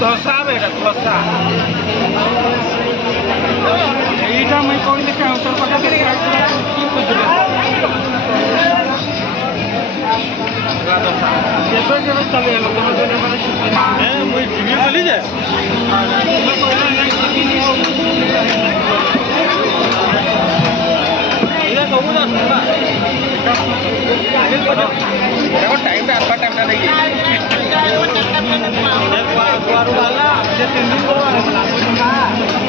ধসা ধসা এইটা মুই কই দেখে উত্তর কথা কি বুঝলে কেবে কেবে চলে এলো কোনো দিন মানে শিখি না হ্যাঁ মুই টিভি বলি যে এটা কবু না শুনবা আগে কত এখন টাইমটা আটটা টাইমটা নেই baru bala dia tinggi kok ada melakukan